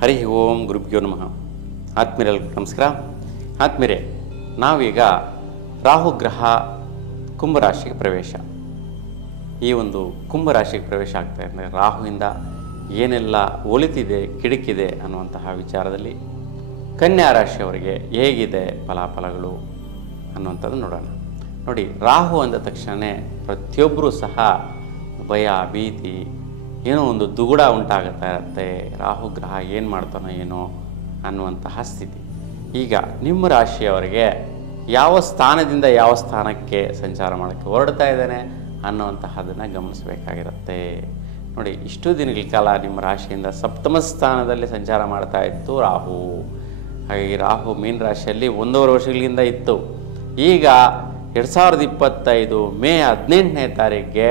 ಹರಿ ಓಂ ಗುರುಭ್ಯೋ ನಮಃ. ಆತ್ಮೀಯರಿಗೆ ನಮಸ್ಕಾರ. ಆತ್ಮೀಯರೇ, ನಾವೀಗ ರಾಹುಗ್ರಹ ಕುಂಭರಾಶಿಗೆ ಪ್ರವೇಶ, ಈ ಒಂದು ಕುಂಭರಾಶಿಗೆ ಪ್ರವೇಶ ಆಗ್ತಾ ಇದೆ. ರಾಹುವಿಂದ ಏನೆಲ್ಲ ಒಳಿತಿದೆ ಕಿಡುಕಿದೆ ಅನ್ನುವಂತಹ ವಿಚಾರದಲ್ಲಿ ಕನ್ಯಾ ರಾಶಿಯವರಿಗೆ ಹೇಗಿದೆ ಫಲಾಫಲಗಳು ಅನ್ನುವಂಥದ್ದು ನೋಡೋಣ. ನೋಡಿ, ರಾಹು ಅಂದ ತಕ್ಷಣ ಪ್ರತಿಯೊಬ್ಬರೂ ಸಹ ಭಯ ಭೀತಿ ಏನೋ ಒಂದು ದುಗುಡ ಉಂಟಾಗುತ್ತಾ ಇರುತ್ತೆ. ರಾಹು ಗ್ರಹ ಏನು ಮಾಡ್ತಾನೋ ಏನೋ ಅನ್ನುವಂತಹ ಸ್ಥಿತಿ. ಈಗ ನಿಮ್ಮ ರಾಶಿಯವರಿಗೆ ಯಾವ ಸ್ಥಾನದಿಂದ ಯಾವ ಸ್ಥಾನಕ್ಕೆ ಸಂಚಾರ ಮಾಡೋಕ್ಕೆ ಹೊರಡ್ತಾ ಇದ್ದಾನೆ ಅನ್ನುವಂತಹದನ್ನು ಗಮನಿಸಬೇಕಾಗಿರುತ್ತೆ. ನೋಡಿ, ಇಷ್ಟು ದಿನಗಳ ಕಾಲ ನಿಮ್ಮ ರಾಶಿಯಿಂದ ಸಪ್ತಮ ಸ್ಥಾನದಲ್ಲಿ ಸಂಚಾರ ಮಾಡ್ತಾ ಇತ್ತು ರಾಹು. ಹಾಗಾಗಿ ರಾಹು ಮೀನ ರಾಶಿಯಲ್ಲಿ 1.5 ವರ್ಷಗಳಿಂದ ಇತ್ತು. ಈಗ 2025 ಮೇ 18ನೇ ತಾರೀಕಿಗೆ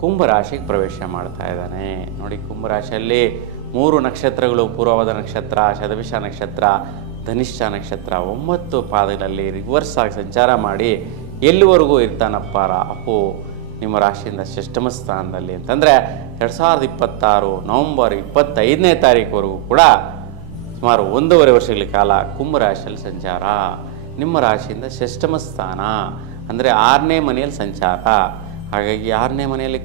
ಕುಂಭರಾಶಿಗೆ ಪ್ರವೇಶ ಮಾಡ್ತಾ ಇದ್ದಾನೆ. ನೋಡಿ, ಕುಂಭರಾಶಿಯಲ್ಲಿ 3 ನಕ್ಷತ್ರಗಳು, ಪೂರ್ವಭಾದ್ರ ನಕ್ಷತ್ರ, ಶತಭಿಷ ನಕ್ಷತ್ರ, ಧನಿಷ್ಠ ನಕ್ಷತ್ರ, 9 ಪಾದಗಳಲ್ಲಿ ರಿವರ್ಸ್ ಆಗಿ ಸಂಚಾರ ಮಾಡಿ ಎಲ್ಲಿವರೆಗೂ ಇರ್ತಾನಪ್ಪ ರಾಹು ನಿಮ್ಮ ರಾಶಿಯಿಂದ ಷಷ್ಠಮ ಸ್ಥಾನದಲ್ಲಿ ಅಂತಂದರೆ 2026 ನವಂಬರ್ 25ನೇ ತಾರೀಕುವರೆಗೂ ಕೂಡ ಸುಮಾರು 1.5 ವರ್ಷಗಳ ಕಾಲ ಕುಂಭರಾಶಿಯಲ್ಲಿ ಸಂಚಾರ. ನಿಮ್ಮ ರಾಶಿಯಿಂದ ಷಷ್ಠಮ ಸ್ಥಾನ ಅಂದರೆ 6ನೇ ಮನೆಯಲ್ಲಿ ಸಂಚಾರ. ಹಾಗಾಗಿ 6ನೇ ಮನೆಯಲ್ಲಿ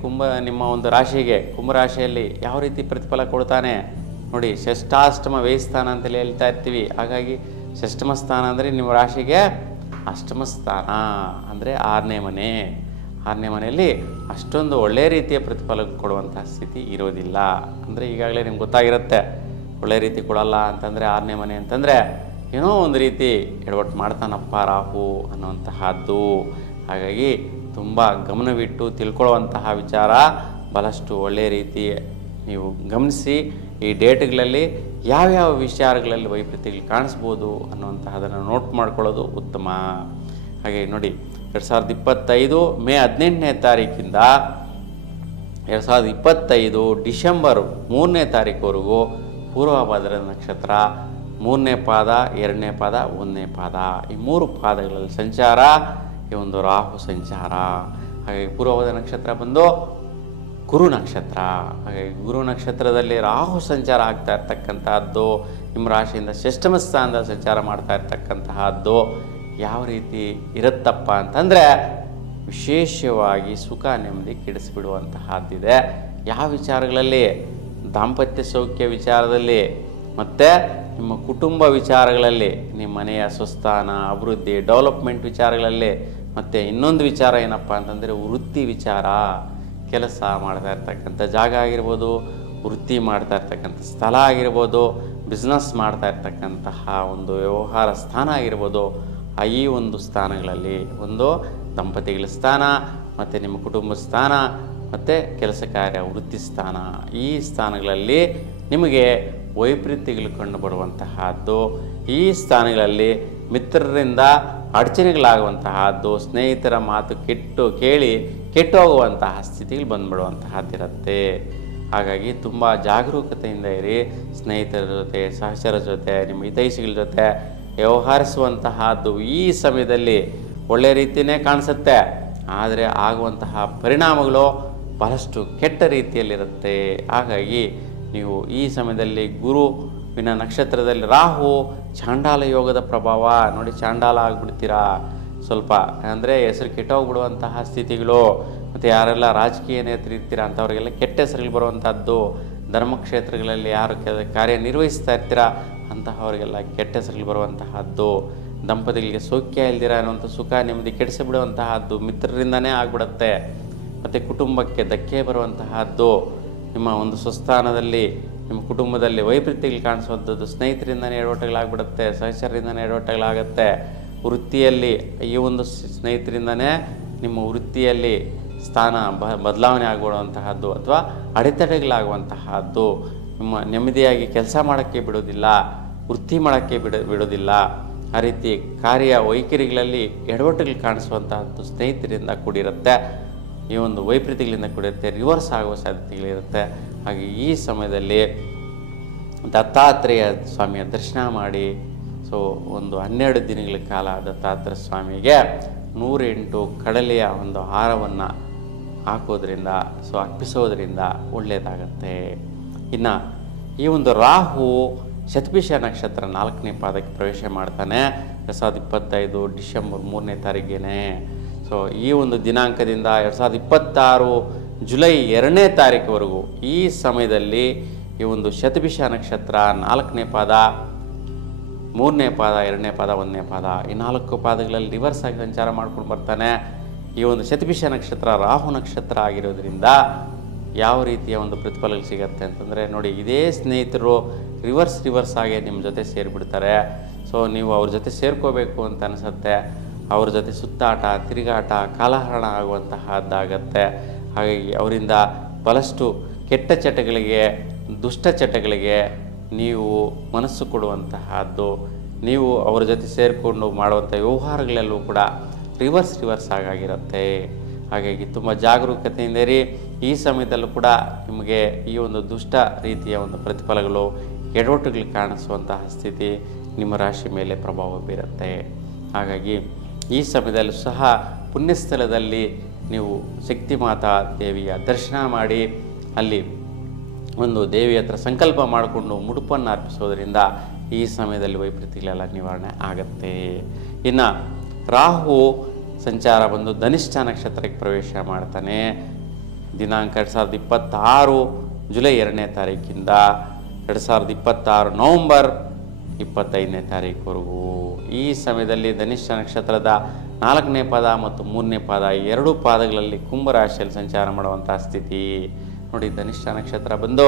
ನಿಮ್ಮ ಒಂದು ರಾಶಿಗೆ ಕುಂಭರಾಶಿಯಲ್ಲಿ ಯಾವ ರೀತಿ ಪ್ರತಿಫಲ ಕೊಡ್ತಾನೆ ನೋಡಿ. ಷಷ್ಠಾಷ್ಟಮ ವ್ಯಯಸ್ಥಾನ ಅಂತೇಳಿ ಹೇಳ್ತಾ ಇರ್ತೀವಿ. ಹಾಗಾಗಿ ಷಷ್ಠಮ ಸ್ಥಾನ ಅಂದರೆ ನಿಮ್ಮ ರಾಶಿಗೆ ಅಷ್ಟಮ ಸ್ಥಾನ ಅಂದರೆ 6ನೇ ಮನೆ. 6ನೇ ಮನೆಯಲ್ಲಿ ಅಷ್ಟೊಂದು ಒಳ್ಳೆಯ ರೀತಿಯ ಪ್ರತಿಫಲ ಕೊಡುವಂತಹ ಸ್ಥಿತಿ ಇರೋದಿಲ್ಲ. ಅಂದರೆ ಈಗಾಗಲೇ ನಿಮ್ಗೆ ಗೊತ್ತಾಗಿರುತ್ತೆ, ಒಳ್ಳೆಯ ರೀತಿ ಕೊಡಲ್ಲ ಅಂತಂದರೆ 6ನೇ ಮನೆ ಅಂತಂದರೆ ಏನೋ ಒಂದು ರೀತಿ ಎಡವಟ್ಟು ಮಾಡ್ತಾನಪ್ಪ ರಾಹು ಅನ್ನುವಂತಹದ್ದು. ಹಾಗಾಗಿ ತುಂಬ ಗಮನವಿಟ್ಟು ತಿಳ್ಕೊಳ್ಳುವಂತಹ ವಿಚಾರ ಬಹಳಷ್ಟು ಒಳ್ಳೆಯ ರೀತಿ ನೀವು ಗಮನಿಸಿ ಈ ಡೇಟ್ಗಳಲ್ಲಿ ಯಾವ್ಯಾವ ವಿಚಾರಗಳಲ್ಲಿ ವೈಪರೀತ್ಯಗಳು ಕಾಣಿಸ್ಬೋದು ಅನ್ನುವಂತಹದನ್ನು ನೋಟ್ ಮಾಡ್ಕೊಳ್ಳೋದು ಉತ್ತಮ. ಹಾಗೆ ನೋಡಿ, 2025 ಮೇ 18ನೇ ತಾರೀಕಿಂದ 2025 ಡಿಸೆಂಬರ್ 3ನೇ ತಾರೀಕುವರೆಗೂ ಪೂರ್ವಭಾದ್ರ ನಕ್ಷತ್ರ 3ನೇ ಪಾದ, 2ನೇ ಪಾದ, 1ನೇ ಪಾದ, ಈ 3 ಪಾದಗಳಲ್ಲಿ ಸಂಚಾರ ಈ ಒಂದು ರಾಹು ಸಂಚಾರ. ಹಾಗೆ ಪೂರ್ವಭಾದ್ರ ನಕ್ಷತ್ರ ಬಂದು ಗುರು ನಕ್ಷತ್ರ. ಹಾಗೆ ಗುರು ನಕ್ಷತ್ರದಲ್ಲಿ ರಾಹು ಸಂಚಾರ ಆಗ್ತಾ ಇರ್ತಕ್ಕಂತಹದ್ದು, ನಿಮ್ಮ ರಾಶಿಯಿಂದ ಷಷ್ಠಮ ಸ್ಥಾನದಲ್ಲಿ ಸಂಚಾರ ಮಾಡ್ತಾ ಇರ್ತಕ್ಕಂತಹದ್ದು ಯಾವ ರೀತಿ ಇರುತ್ತಪ್ಪ ಅಂತಂದರೆ ವಿಶೇಷವಾಗಿ ಸುಖ ನೆಮ್ಮದಿ ಕೆಡಿಸಿಬಿಡುವಂತಹದ್ದಿದೆ. ಯಾವ ವಿಚಾರಗಳಲ್ಲಿ? ದಾಂಪತ್ಯ ಸೌಖ್ಯ ವಿಚಾರದಲ್ಲಿ, ಮತ್ತು ನಿಮ್ಮ ಕುಟುಂಬ ವಿಚಾರಗಳಲ್ಲಿ, ನಿಮ್ಮ ಮನೆಯ ಸ್ವಸ್ಥಾನ ಅಭಿವೃದ್ಧಿ ಡೆವಲಪ್ಮೆಂಟ್ ವಿಚಾರಗಳಲ್ಲಿ, ಮತ್ತು ಇನ್ನೊಂದು ವಿಚಾರ ಏನಪ್ಪ ಅಂತಂದರೆ ವೃತ್ತಿ ವಿಚಾರ. ಕೆಲಸ ಮಾಡ್ತಾ ಇರ್ತಕ್ಕಂಥ ಜಾಗ ಆಗಿರ್ಬೋದು, ವೃತ್ತಿ ಮಾಡ್ತಾ ಇರ್ತಕ್ಕಂಥ ಸ್ಥಳ ಆಗಿರ್ಬೋದು, ಬಿಸ್ನೆಸ್ ಮಾಡ್ತಾ ಇರ್ತಕ್ಕಂತಹ ಒಂದು ವ್ಯವಹಾರ ಸ್ಥಾನ ಆಗಿರ್ಬೋದು. ಈ ಒಂದು ಸ್ಥಾನಗಳಲ್ಲಿ ಒಂದು ದಂಪತಿಗಳ ಸ್ಥಾನ, ಮತ್ತು ನಿಮ್ಮ ಕುಟುಂಬ ಸ್ಥಾನ, ಮತ್ತು ಕೆಲಸ ಕಾರ್ಯ ವೃತ್ತಿ ಸ್ಥಾನ, ಈ ಸ್ಥಾನಗಳಲ್ಲಿ ನಿಮಗೆ ವೈಪರೀತ್ಯಗಳು ಕಂಡುಬರುವಂತಹದ್ದು. ಈ ಸ್ಥಾನಗಳಲ್ಲಿ ಮಿತ್ರರಿಂದ ಅಡಚಣೆಗಳಾಗುವಂತಹದ್ದು, ಸ್ನೇಹಿತರ ಮಾತು ಕೇಳಿ ಕೆಟ್ಟು ಹೋಗುವಂತಹ ಸ್ಥಿತಿಗಳು ಬಂದುಬಿಡುವಂತಹದ್ದಿರುತ್ತೆ. ಹಾಗಾಗಿ ತುಂಬ ಜಾಗರೂಕತೆಯಿಂದ ಇರಿ. ಸ್ನೇಹಿತರ ಜೊತೆ, ಸಹಚರ ಜೊತೆ, ನಿಮ್ಮ ಹಿತೈಷಿಗಳ ಜೊತೆ ವ್ಯವಹರಿಸುವಂತಹದ್ದು ಈ ಸಮಯದಲ್ಲಿ ಒಳ್ಳೆಯ ರೀತಿಯೇ ಕಾಣಿಸುತ್ತೆ. ಆದರೆ ಆಗುವಂತಹ ಪರಿಣಾಮಗಳು ಬಹಳಷ್ಟು ಕೆಟ್ಟ ರೀತಿಯಲ್ಲಿರುತ್ತೆ. ಹಾಗಾಗಿ ನೀವು ಈ ಸಮಯದಲ್ಲಿ ಗುರುವಿನ ನಕ್ಷತ್ರದಲ್ಲಿ ರಾಹು ಚಾಂಡಾಲ ಯೋಗದ ಪ್ರಭಾವ ನೋಡಿ, ಚಾಂಡಾಲ ಆಗಿಬಿಡ್ತೀರಾ ಸ್ವಲ್ಪ, ಅಂದರೆ ಹೆಸರು ಕೆಟ್ಟೋಗ್ಬಿಡುವಂತಹ ಸ್ಥಿತಿಗಳು. ಮತ್ತು ಯಾರೆಲ್ಲ ರಾಜಕೀಯ ನೇತೃತ್ವ ಇರ್ತೀರಾ ಅಂಥವ್ರಿಗೆಲ್ಲ ಕೆಟ್ಟ ಹೆಸರುಗಳು ಬರುವಂಥದ್ದು. ಧರ್ಮಕ್ಷೇತ್ರಗಳಲ್ಲಿ ಯಾರು ಕಾರ್ಯನಿರ್ವಹಿಸ್ತಾ ಇರ್ತೀರಾ ಅಂತಹವರಿಗೆಲ್ಲ ಕೆಟ್ಟ ಹೆಸರುಗಳು ಬರುವಂತಹದ್ದು. ದಂಪತಿಗಳಿಗೆ ಸೌಖ್ಯ ಇಲ್ದಿರ ಅನ್ನುವಂಥ ಸುಖ ನೆಮ್ಮದಿ ಕೆಡಿಸಿಬಿಡುವಂತಹದ್ದು ಮಿತ್ರರಿಂದನೇ ಆಗಿಬಿಡುತ್ತೆ. ಮತ್ತು ಕುಟುಂಬಕ್ಕೆ ಧಕ್ಕೆ ಬರುವಂತಹದ್ದು. ನಿಮ್ಮ ಒಂದು ಸ್ವಸ್ಥಾನದಲ್ಲಿ ನಿಮ್ಮ ಕುಟುಂಬದಲ್ಲಿ ವೈಪರೀತ್ಯಗಳು ಕಾಣಿಸುವಂಥದ್ದು ಸ್ನೇಹಿತರಿಂದನೇ ಎಡವಟ್ಟುಗಳಾಗ್ಬಿಡುತ್ತೆ, ಸಹಚರರಿಂದನೇ ಎಡವಟ್ಟುಗಳಾಗುತ್ತೆ. ವೃತ್ತಿಯಲ್ಲಿ ಈ ಒಂದು ಸ್ನೇಹಿತರಿಂದನೇ ನಿಮ್ಮ ವೃತ್ತಿಯಲ್ಲಿ ಸ್ಥಾನ ಬದಲಾವಣೆ ಆಗಿಬಿಡುವಂತಹದ್ದು ಅಥವಾ ಅಡೆತಡೆಗಳಾಗುವಂತಹದ್ದು. ನಿಮ್ಮ ನೆಮ್ಮದಿಯಾಗಿ ಕೆಲಸ ಮಾಡೋಕ್ಕೆ ಬಿಡೋದಿಲ್ಲ, ವೃತ್ತಿ ಮಾಡೋಕ್ಕೆ ಬಿಡೋದಿಲ್ಲ. ಆ ರೀತಿ ಕಾರ್ಯ ವೈಖರಿಗಳಲ್ಲಿ ಎಡವಟ್ಟುಗಳು ಕಾಣಿಸುವಂತಹದ್ದು ಸ್ನೇಹಿತರಿಂದ ಕೂಡಿರುತ್ತೆ. ಈ ಒಂದು ವೈಪರೀತ್ಯಗಳಿಂದ ಕೂಡಿರುತ್ತೆ, ರಿವರ್ಸ್ ಆಗುವ ಸಾಧ್ಯತೆಗಳಿರುತ್ತೆ. ಹಾಗೆ ಈ ಸಮಯದಲ್ಲಿ ದತ್ತಾತ್ರೇಯ ಸ್ವಾಮಿಯ ದರ್ಶನ ಮಾಡಿ, ಒಂದು 12 ದಿನಗಳ ಕಾಲ ದತ್ತಾತ್ರೇಯ ಸ್ವಾಮಿಗೆ 108 ಕಡಲೆಯ ಒಂದು ಹಾರವನ್ನು ಹಾಕೋದ್ರಿಂದ ಅರ್ಪಿಸೋದ್ರಿಂದ ಒಳ್ಳೆಯದಾಗತ್ತೆ. ಇನ್ನು ಈ ಒಂದು ರಾಹು ಶತಭಿಷ ನಕ್ಷತ್ರ 4ನೇ ಪಾದಕ್ಕೆ ಪ್ರವೇಶ ಮಾಡ್ತಾನೆ 2025 ಡಿಸೆಂಬರ್ 3ನೇ ತಾರೀಕಿಗೆ. ಸೊ ಈ ಒಂದು ದಿನಾಂಕದಿಂದ 2026 ಜುಲೈ 2ನೇ ತಾರೀಕುವರೆಗೂ ಈ ಸಮಯದಲ್ಲಿ ಈ ಒಂದು ಶತಭಿಷ ನಕ್ಷತ್ರ 4ನೇ ಪಾದ, 3ನೇ ಪಾದ, 2ನೇ ಪಾದ, 1ನೇ ಪಾದ ಈ 4 ಪಾದಗಳಲ್ಲಿ ರಿವರ್ಸ್ ಆಗಿ ಸಂಚಾರ ಮಾಡ್ಕೊಂಡು ಬರ್ತಾನೆ. ಈ ಒಂದು ಶತಭಿಷ ನಕ್ಷತ್ರ ರಾಹು ನಕ್ಷತ್ರ ಆಗಿರೋದ್ರಿಂದ ಯಾವ ರೀತಿಯ ಒಂದು ಪ್ರತಿಫಲ ಸಿಗುತ್ತೆ ಅಂತಂದರೆ ನೋಡಿ, ಇದೇ ಸ್ನೇಹಿತರು ರಿವರ್ಸ್ ಆಗಿ ನಿಮ್ಮ ಜೊತೆ ಸೇರಿಬಿಡ್ತಾರೆ. ಸೊ ನೀವು ಅವ್ರ ಜೊತೆ ಸೇರ್ಕೋಬೇಕು ಅಂತ ಅನಿಸುತ್ತೆ. ಅವ್ರ ಜೊತೆ ಸುತ್ತಾಟ, ತಿರುಗಾಟ, ಕಾಲಹರಣ ಆಗುವಂತಹದ್ದಾಗತ್ತೆ. ಹಾಗಾಗಿ ಅವರಿಂದ ಬಹಳಷ್ಟು ಕೆಟ್ಟ ಚಟಗಳಿಗೆ, ದುಷ್ಟ ಚಟಗಳಿಗೆ ನೀವು ಮನಸ್ಸು ಕೊಡುವಂತಹದ್ದು, ನೀವು ಅವರ ಜೊತೆ ಸೇರಿಕೊಂಡು ಮಾಡುವಂಥ ವ್ಯವಹಾರಗಳೆಲ್ಲವೂ ಕೂಡ ರಿವರ್ಸ್ ಆಗಿರುತ್ತೆ. ಹಾಗಾಗಿ ತುಂಬ ಜಾಗರೂಕತೆಯಿಂದಿರಿ. ಈ ಸಮಯದಲ್ಲೂ ಕೂಡ ನಿಮಗೆ ಈ ಒಂದು ದುಷ್ಟ ರೀತಿಯ ಒಂದು ಪ್ರತಿಫಲಗಳು, ಎಡವಟ್ಟುಗಳು ಕಾಣಿಸುವಂತಹ ಸ್ಥಿತಿ ನಿಮ್ಮ ರಾಶಿ ಮೇಲೆ ಪ್ರಭಾವ ಬೀರುತ್ತೆ. ಹಾಗಾಗಿ ಈ ಸಮಯದಲ್ಲೂ ಸಹ ಪುಣ್ಯಸ್ಥಳದಲ್ಲಿ ನೀವು ಶಕ್ತಿ ಮಾತಾ ದೇವಿಯ ದರ್ಶನ ಮಾಡಿ ಅಲ್ಲಿ ಒಂದು ದೇವಿಯ ಹತ್ರ ಸಂಕಲ್ಪ ಮಾಡಿಕೊಂಡು ಮುಡುಪನ್ನು ಅರ್ಪಿಸೋದ್ರಿಂದ ಈ ಸಮಯದಲ್ಲಿ ವೈಪರೀತ್ಯಗಳೆಲ್ಲ ನಿವಾರಣೆ ಆಗುತ್ತೆ. ಇನ್ನು ರಾಹು ಸಂಚಾರ ಬಂದು ಧನಿಷ್ಠ ನಕ್ಷತ್ರಕ್ಕೆ ಪ್ರವೇಶ ಮಾಡ್ತಾನೆ. ದಿನಾಂಕ 2026 ಜುಲೈ 2ನೇ ತಾರೀಕಿಂದ 2026 ನವಂಬರ್ 25ನೇ ತಾರೀಕುವರೆಗೂ ಈ ಸಮಯದಲ್ಲಿ ಧನಿಷ್ಠ ನಕ್ಷತ್ರದ 4ನೇ ಪಾದ ಮತ್ತು 3ನೇ ಪಾದ ಎರಡೂ ಪಾದಗಳಲ್ಲಿ ಕುಂಭರಾಶಿಯಲ್ಲಿ ಸಂಚಾರ ಮಾಡುವಂಥ ಸ್ಥಿತಿ ನೋಡಿ. ಧನಿಷ್ಠ ನಕ್ಷತ್ರ ಬಂದು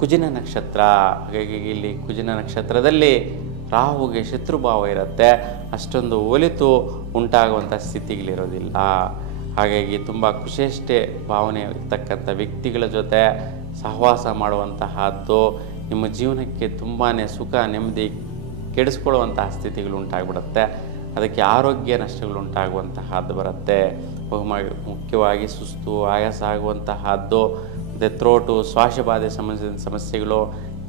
ಕುಜಿನ ನಕ್ಷತ್ರ. ಹಾಗಾಗಿ ಇಲ್ಲಿ ಕುಜಿನ ನಕ್ಷತ್ರದಲ್ಲಿ ರಾಹುಗೆ ಶತ್ರುಭಾವ ಇರುತ್ತೆ. ಅಷ್ಟೊಂದು ಒಲಿತು ಉಂಟಾಗುವಂಥ ಸ್ಥಿತಿಗಳಿರೋದಿಲ್ಲ. ಹಾಗಾಗಿ ತುಂಬ ಖುಷಿಯಷ್ಟೇ ಭಾವನೆ ಇರ್ತಕ್ಕಂಥ ವ್ಯಕ್ತಿಗಳ ಜೊತೆ ಸಹವಾಸ ಮಾಡುವಂತಹದ್ದು ನಿಮ್ಮ ಜೀವನಕ್ಕೆ ತುಂಬಾ ಸುಖ ನೆಮ್ಮದಿ ಕೆಡಿಸ್ಕೊಳ್ಳುವಂತಹ ಸ್ಥಿತಿಗಳು ಉಂಟಾಗ್ಬಿಡುತ್ತೆ. ಅದಕ್ಕೆ ಆರೋಗ್ಯ ನಷ್ಟಗಳು ಉಂಟಾಗುವಂತಹದ್ದು ಬರುತ್ತೆ. ಮುಖ್ಯವಾಗಿ ಸುಸ್ತು, ಆಯಾಸ ಆಗುವಂತಹದ್ದು, ಮತ್ತು ಥ್ರೋಟು, ಶ್ವಾಸಬಾಧೆ ಸಂಬಂಧಿಸಿದ ಸಮಸ್ಯೆಗಳು,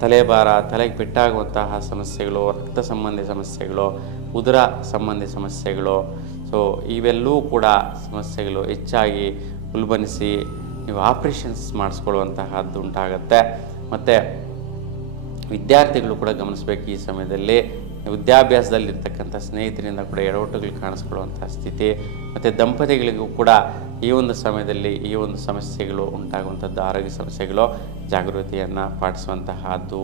ತಲೆಭಾರ, ತಲೆಗೆ ಪೆಟ್ಟಾಗುವಂತಹ ಸಮಸ್ಯೆಗಳು, ರಕ್ತ ಸಂಬಂಧಿ ಸಮಸ್ಯೆಗಳು, ಉದರ ಸಂಬಂಧಿ ಸಮಸ್ಯೆಗಳು. ಸೊ ಇವೆಲ್ಲವೂ ಕೂಡ ಸಮಸ್ಯೆಗಳು ಹೆಚ್ಚಾಗಿ ಉಲ್ಬಣಿಸಿ ನೀವು ಆಪ್ರೇಷನ್ಸ್ ಮಾಡಿಸ್ಕೊಳ್ಳುವಂತಹದ್ದು ಉಂಟಾಗುತ್ತೆ. ಮತ್ತು ವಿದ್ಯಾರ್ಥಿಗಳು ಕೂಡ ಗಮನಿಸಬೇಕು. ಈ ಸಮಯದಲ್ಲಿ ವಿದ್ಯಾಭ್ಯಾಸದಲ್ಲಿರ್ತಕ್ಕಂಥ ಸ್ನೇಹಿತರಿಂದ ಕೂಡ ಎಡವಟ್ಟುಗಳು ಕಾಣಿಸ್ಕೊಳ್ಳುವಂಥ ಸ್ಥಿತಿ, ಮತ್ತು ದಂಪತಿಗಳಿಗೂ ಕೂಡ ಈ ಒಂದು ಸಮಯದಲ್ಲಿ ಈ ಒಂದು ಸಮಸ್ಯೆಗಳು ಉಂಟಾಗುವಂಥದ್ದು, ಆರೋಗ್ಯ ಸಮಸ್ಯೆಗಳು, ಜಾಗೃತಿಯನ್ನು ಪಾಲಿಸುವಂತಹದ್ದು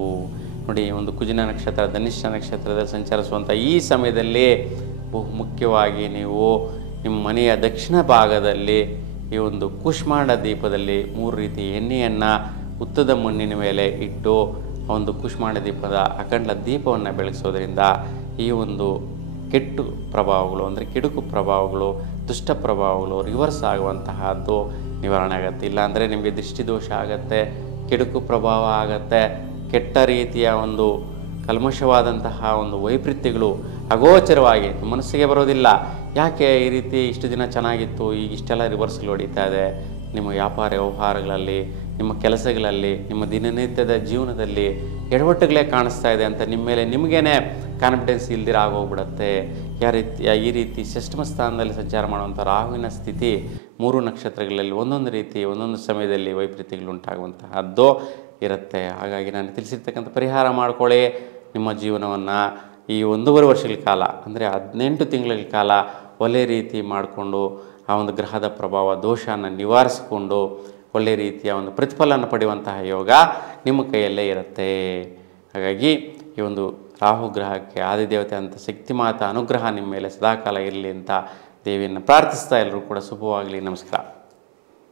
ನೋಡಿ. ಒಂದು ಕುಜಿನ ನಕ್ಷತ್ರ ಧನಿಷ್ಠ ನಕ್ಷತ್ರದಲ್ಲಿ ಸಂಚರಿಸುವಂಥ ಈ ಸಮಯದಲ್ಲಿ ಬಹು ಮುಖ್ಯವಾಗಿ ನೀವು ನಿಮ್ಮ ಮನೆಯ ದಕ್ಷಿಣ ಭಾಗದಲ್ಲಿ ಈ ಒಂದು ಕೂಷ್ಮಾಂಡ ದೀಪದಲ್ಲಿ 3 ರೀತಿ ಎಣ್ಣೆಯನ್ನು ಉತ್ತದ ಮಣ್ಣಿನ ಮೇಲೆ ಇಟ್ಟು ಒಂದು ಕೂಷ್ಮಾಂಡ ದೀಪದ ಅಖಂಡ ದೀಪವನ್ನು ಬೆಳಗಿಸೋದ್ರಿಂದ ಈ ಒಂದು ಕೆಟ್ಟು ಪ್ರಭಾವಗಳು ಅಂದರೆ ಕೆಡುಕು ಪ್ರಭಾವಗಳು, ದುಷ್ಟ ಪ್ರಭಾವಗಳು ರಿವರ್ಸ್ ಆಗುವಂತಹದ್ದು ನಿವಾರಣೆ ಆಗುತ್ತೆ. ಇಲ್ಲಾಂದರೆ ನಿಮಗೆ ದೃಷ್ಟಿದೋಷ ಆಗುತ್ತೆ, ಕೆಡುಕು ಪ್ರಭಾವ ಆಗುತ್ತೆ, ಕೆಟ್ಟ ರೀತಿಯ ಒಂದು ಕಲ್ಮಶವಾದಂತಹ ಒಂದು ವೈಪರೀತ್ಯಗಳು ಅಗೋಚರವಾಗಿ ಮನಸ್ಸಿಗೆ ಬರೋದಿಲ್ಲ. ಯಾಕೆ ಈ ರೀತಿ ಇಷ್ಟು ದಿನ ಚೆನ್ನಾಗಿತ್ತು, ಈಗ ಇಷ್ಟೆಲ್ಲ ರಿವರ್ಸ್ಗಳು ಹೊಡಿತಾ ಇದೆ? ನಿಮ್ಮ ವ್ಯಾಪಾರ ವ್ಯವಹಾರಗಳಲ್ಲಿ, ನಿಮ್ಮ ಕೆಲಸಗಳಲ್ಲಿ, ನಿಮ್ಮ ದಿನನಿತ್ಯದ ಜೀವನದಲ್ಲಿ ಎಡವಟ್ಟುಗಳೇ ಕಾಣಿಸ್ತಾ ಇದೆ ಅಂತ ನಿಮ್ಮ ಮೇಲೆ ನಿಮಗೇನೆ ಕಾನ್ಫಿಡೆನ್ಸ್ ಇಲ್ದಿರ ಆಗೋಗ್ಬಿಡುತ್ತೆ. ಈ ರೀತಿ ಷಷ್ಠಮ ಸ್ಥಾನದಲ್ಲಿ ಸಂಚಾರ ಮಾಡುವಂಥ ರಾಹುವಿನ ಸ್ಥಿತಿ 3 ನಕ್ಷತ್ರಗಳಲ್ಲಿ ಒಂದೊಂದು ರೀತಿ ಒಂದೊಂದು ಸಮಯದಲ್ಲಿ ವೈಪರೀತ್ಯಗಳು ಉಂಟಾಗುವಂತಹದ್ದು ಇರುತ್ತೆ. ಹಾಗಾಗಿ ನಾನು ತಿಳಿಸಿರ್ತಕ್ಕಂಥ ಪರಿಹಾರ ಮಾಡ್ಕೊಳ್ಳಿ. ನಿಮ್ಮ ಜೀವನವನ್ನು ಈ 1.5 ವರ್ಷಗಳ ಕಾಲ ಅಂದರೆ 18 ತಿಂಗಳ ಕಾಲ ಒಳ್ಳೆ ರೀತಿ ಮಾಡಿಕೊಂಡು ಆ ಒಂದು ಗ್ರಹದ ಪ್ರಭಾವ ದೋಷನ ನಿವಾರಿಸಿಕೊಂಡು ಒಳ್ಳೆ ರೀತಿಯ ಒಂದು ಪ್ರತಿಫಲನ ಪಡೆಯುವಂತಹ ಯೋಗ ನಿಮ್ಮ ಕೈಯಲ್ಲೇ ಇರುತ್ತೆ. ಹಾಗಾಗಿ ಈ ಒಂದು ರಾಹು ಗ್ರಹಕ್ಕೆ ಆದಿದೇವತೆ ಅಂತ ಶಕ್ತಿಮಾತ ಅನುಗ್ರಹ ನಿಮ್ಮ ಮೇಲೆ ಸದಾಕಾಲ ಇರಲಿ ಅಂತ ದೇವಿಯನ್ನು ಪ್ರಾರ್ಥಿಸ್ತಾ ಎಲ್ಲರೂ ಕೂಡ ಶುಭವಾಗಲಿ. ನಮಸ್ಕಾರ.